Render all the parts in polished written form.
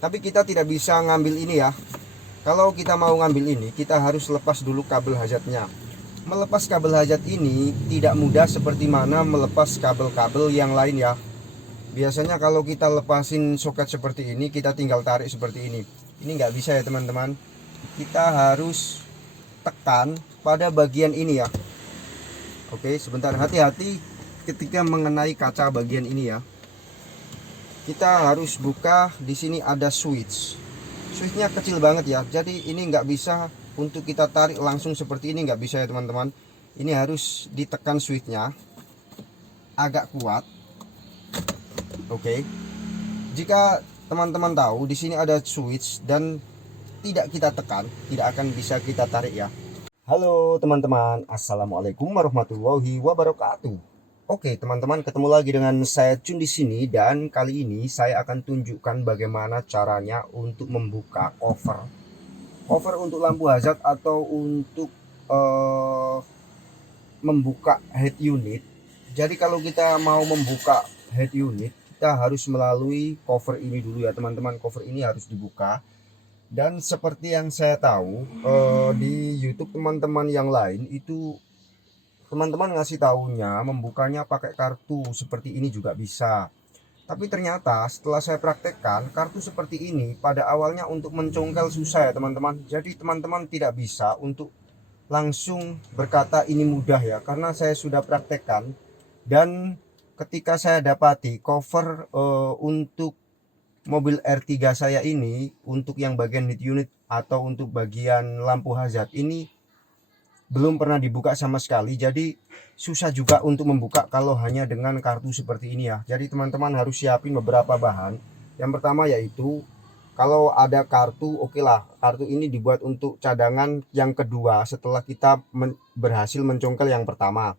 Tapi kita tidak bisa ngambil ini ya. Kalau kita mau ngambil ini, kita harus lepas dulu kabel hajatnya. Melepas kabel hajat ini tidak mudah seperti mana melepas kabel-kabel yang lain ya. Biasanya kalau kita lepasin soket seperti ini, kita tinggal tarik seperti ini. Ini nggak bisa ya teman-teman. Kita harus tekan pada bagian ini ya. Oke, sebentar, hati-hati ketika mengenai kaca bagian ini ya. Kita harus buka, di sini ada switch. Switchnya kecil banget ya, jadi ini nggak bisa untuk kita tarik langsung seperti ini, nggak bisa ya teman-teman. Ini harus ditekan switchnya agak kuat. Oke, jika teman-teman tahu di sini ada switch dan tidak kita tekan, tidak akan bisa kita tarik ya. Halo teman-teman, assalamualaikum warahmatullahi wabarakatuh. Oke teman-teman, ketemu lagi dengan saya Cun di sini, dan kali ini saya akan tunjukkan bagaimana caranya untuk membuka cover untuk lampu hazard atau untuk membuka head unit. Jadi kalau kita mau membuka head unit, kita harus melalui cover ini dulu ya teman-teman. Cover ini harus dibuka. Dan seperti yang saya tahu di YouTube teman-teman yang lain itu, teman-teman ngasih tahunya membukanya pakai kartu seperti ini juga bisa. Tapi ternyata setelah saya praktekkan, kartu seperti ini pada awalnya untuk mencongkel susah ya teman-teman. Jadi teman-teman tidak bisa untuk langsung berkata ini mudah ya, karena saya sudah praktekkan. Dan ketika saya dapati cover untuk mobil R3 saya ini, untuk yang bagian head unit atau untuk bagian lampu hazard ini belum pernah dibuka sama sekali. Jadi susah juga untuk membuka kalau hanya dengan kartu seperti ini ya. Jadi teman-teman harus siapin beberapa bahan. Yang pertama yaitu, kalau ada kartu, oke lah, kartu ini dibuat untuk cadangan yang kedua setelah kita berhasil mencongkel yang pertama.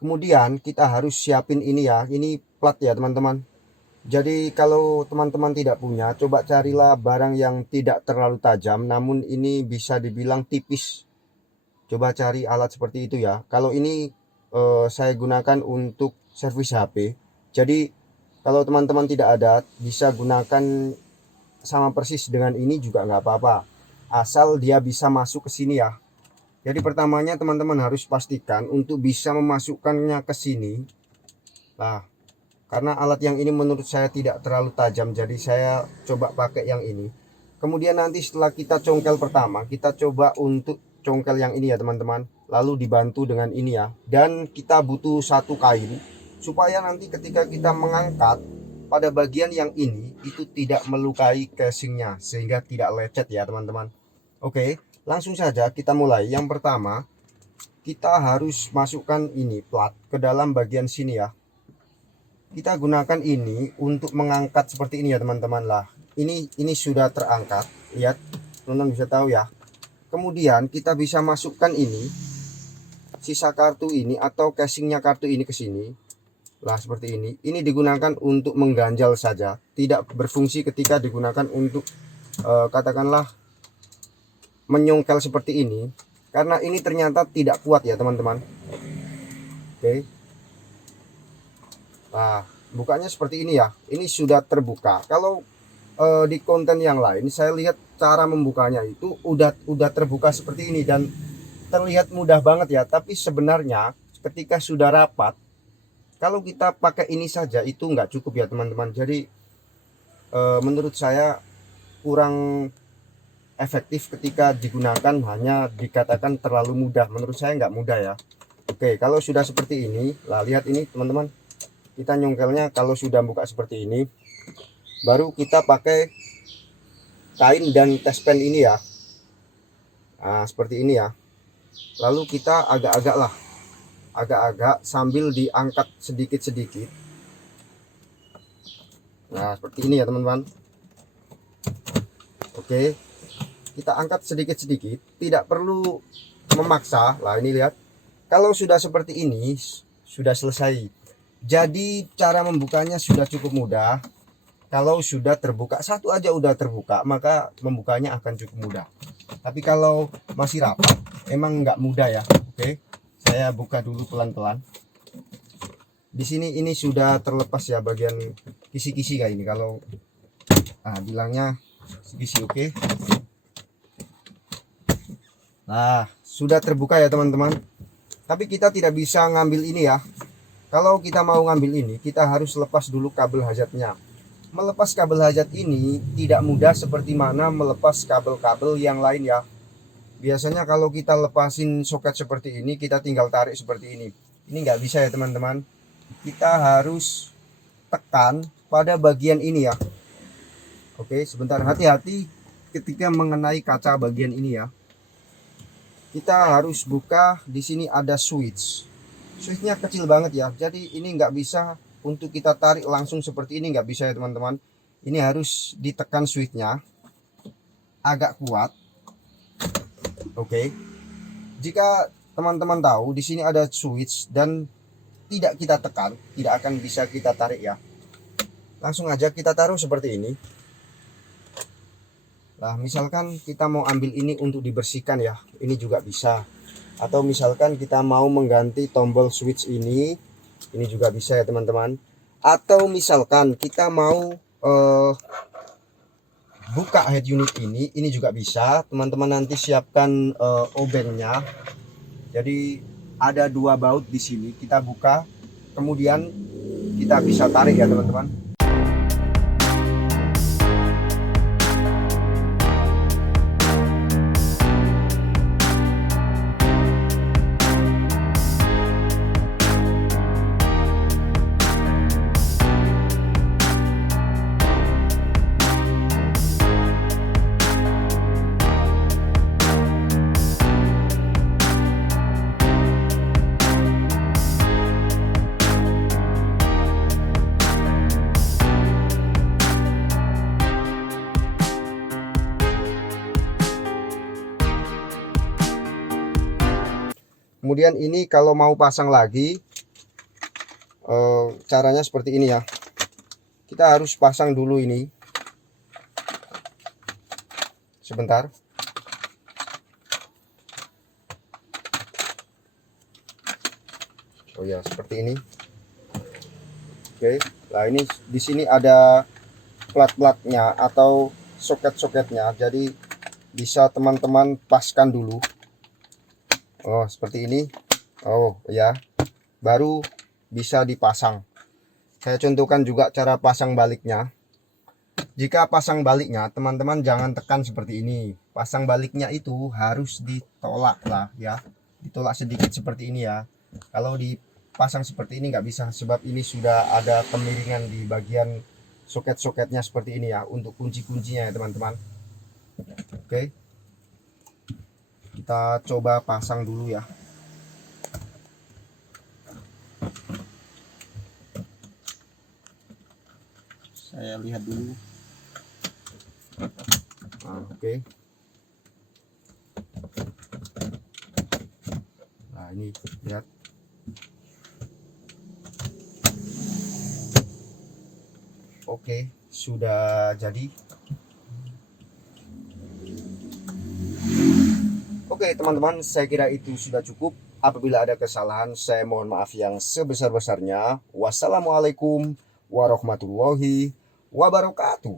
Kemudian kita harus siapin ini ya, ini plat ya teman-teman. Jadi kalau teman-teman tidak punya, coba carilah barang yang tidak terlalu tajam namun ini bisa dibilang tipis. Coba cari alat seperti itu ya. Kalau ini saya gunakan untuk servis HP. Jadi kalau teman-teman tidak ada, bisa gunakan sama persis dengan ini juga nggak apa-apa, asal dia bisa masuk ke sini ya. Jadi pertamanya teman-teman harus pastikan untuk bisa memasukkannya ke sini. Nah, karena alat yang ini menurut saya tidak terlalu tajam, jadi saya coba pakai yang ini. Kemudian nanti setelah kita congkel pertama, kita coba untuk congkel yang ini ya teman-teman, lalu dibantu dengan ini ya. Dan kita butuh satu kain supaya nanti ketika kita mengangkat pada bagian yang ini itu tidak melukai casingnya, sehingga tidak lecet ya teman-teman. Oke, langsung saja kita mulai. Yang pertama, kita harus masukkan ini plat ke dalam bagian sini ya. Kita gunakan ini untuk mengangkat seperti ini ya teman-teman. Lah ini sudah terangkat, lihat teman-teman bisa tahu ya. Kemudian kita bisa masukkan ini, sisa kartu ini atau casingnya kartu ini ke sini. Lah seperti ini. Ini digunakan untuk mengganjal saja, tidak berfungsi ketika digunakan untuk katakanlah menyongkel seperti ini, karena ini ternyata tidak kuat ya teman-teman. Oke. Nah, bukanya seperti ini ya. Ini sudah terbuka. Kalau di konten yang lain saya lihat cara membukanya itu udah terbuka seperti ini dan terlihat mudah banget ya. Tapi sebenarnya ketika sudah rapat, kalau kita pakai ini saja itu nggak cukup ya teman-teman. Jadi menurut saya kurang efektif ketika digunakan, hanya dikatakan terlalu mudah. Menurut saya nggak mudah ya. Oke, kalau sudah seperti ini, lah lihat ini teman-teman. Kita nyongkelnya kalau sudah buka seperti ini, baru kita pakai kain dan tespen ini ya. Nah seperti ini ya. Lalu kita agak-agak sambil diangkat sedikit-sedikit. Nah seperti ini ya teman-teman. Oke, kita angkat sedikit-sedikit, tidak perlu memaksa. Lah ini lihat, kalau sudah seperti ini sudah selesai. Jadi cara membukanya sudah cukup mudah. Kalau sudah terbuka, satu aja udah terbuka, maka membukanya akan cukup mudah. Tapi kalau masih rapat, emang nggak mudah ya. Oke, saya buka dulu pelan-pelan. Di sini ini sudah terlepas ya bagian kisi-kisi kayak ini. Kalau bilangnya Isi oke. Nah, sudah terbuka ya teman-teman. Tapi kita tidak bisa ngambil ini ya. Kalau kita mau ngambil ini, kita harus lepas dulu kabel hajatnya. Melepas kabel hajat ini tidak mudah seperti mana melepas kabel-kabel yang lain ya. Biasanya kalau kita lepasin soket seperti ini, kita tinggal tarik seperti ini. Ini nggak bisa ya teman-teman. Kita harus tekan pada bagian ini ya. Oke, sebentar, hati-hati ketika mengenai kaca bagian ini ya. Kita harus buka, di sini ada switch. Switchnya kecil banget ya, jadi ini nggak bisa untuk kita tarik langsung seperti ini, nggak bisa ya teman-teman. Ini harus ditekan switchnya agak kuat. Oke. Jika teman-teman tahu di sini ada switch dan tidak kita tekan, tidak akan bisa kita tarik ya. Langsung aja kita taruh seperti ini. Nah, misalkan kita mau ambil ini untuk dibersihkan ya, ini juga bisa. Atau misalkan kita mau mengganti tombol switch ini juga bisa ya teman-teman. Atau misalkan kita mau buka head unit ini juga bisa. Teman-teman nanti siapkan obengnya. Jadi ada 2 baut di sini, kita buka, kemudian kita bisa tarik ya teman-teman. Kemudian ini kalau mau pasang lagi caranya seperti ini ya. Kita harus pasang dulu ini. Sebentar. Oh ya, seperti ini. Oke. Nah, ini di sini ada plat-platnya atau soket-soketnya. Jadi bisa teman-teman paskan dulu. Oh, seperti ini. Oh ya, baru bisa dipasang. Saya contohkan juga cara pasang baliknya. Jika pasang baliknya, teman-teman jangan tekan seperti ini. Pasang baliknya itu harus ditolak lah ya, ditolak sedikit seperti ini ya. Kalau dipasang seperti ini nggak bisa, sebab ini sudah ada kemiringan di bagian soket-soketnya seperti ini ya, untuk kunci-kuncinya ya teman-teman. Oke. Kita coba pasang dulu ya. Saya lihat dulu. Nah, oke. Nah, ini lihat. Oke, sudah jadi. Oke teman-teman, saya kira itu sudah cukup. Apabila ada kesalahan, saya mohon maaf yang sebesar-besarnya. Wassalamualaikum warahmatullahi wabarakatuh.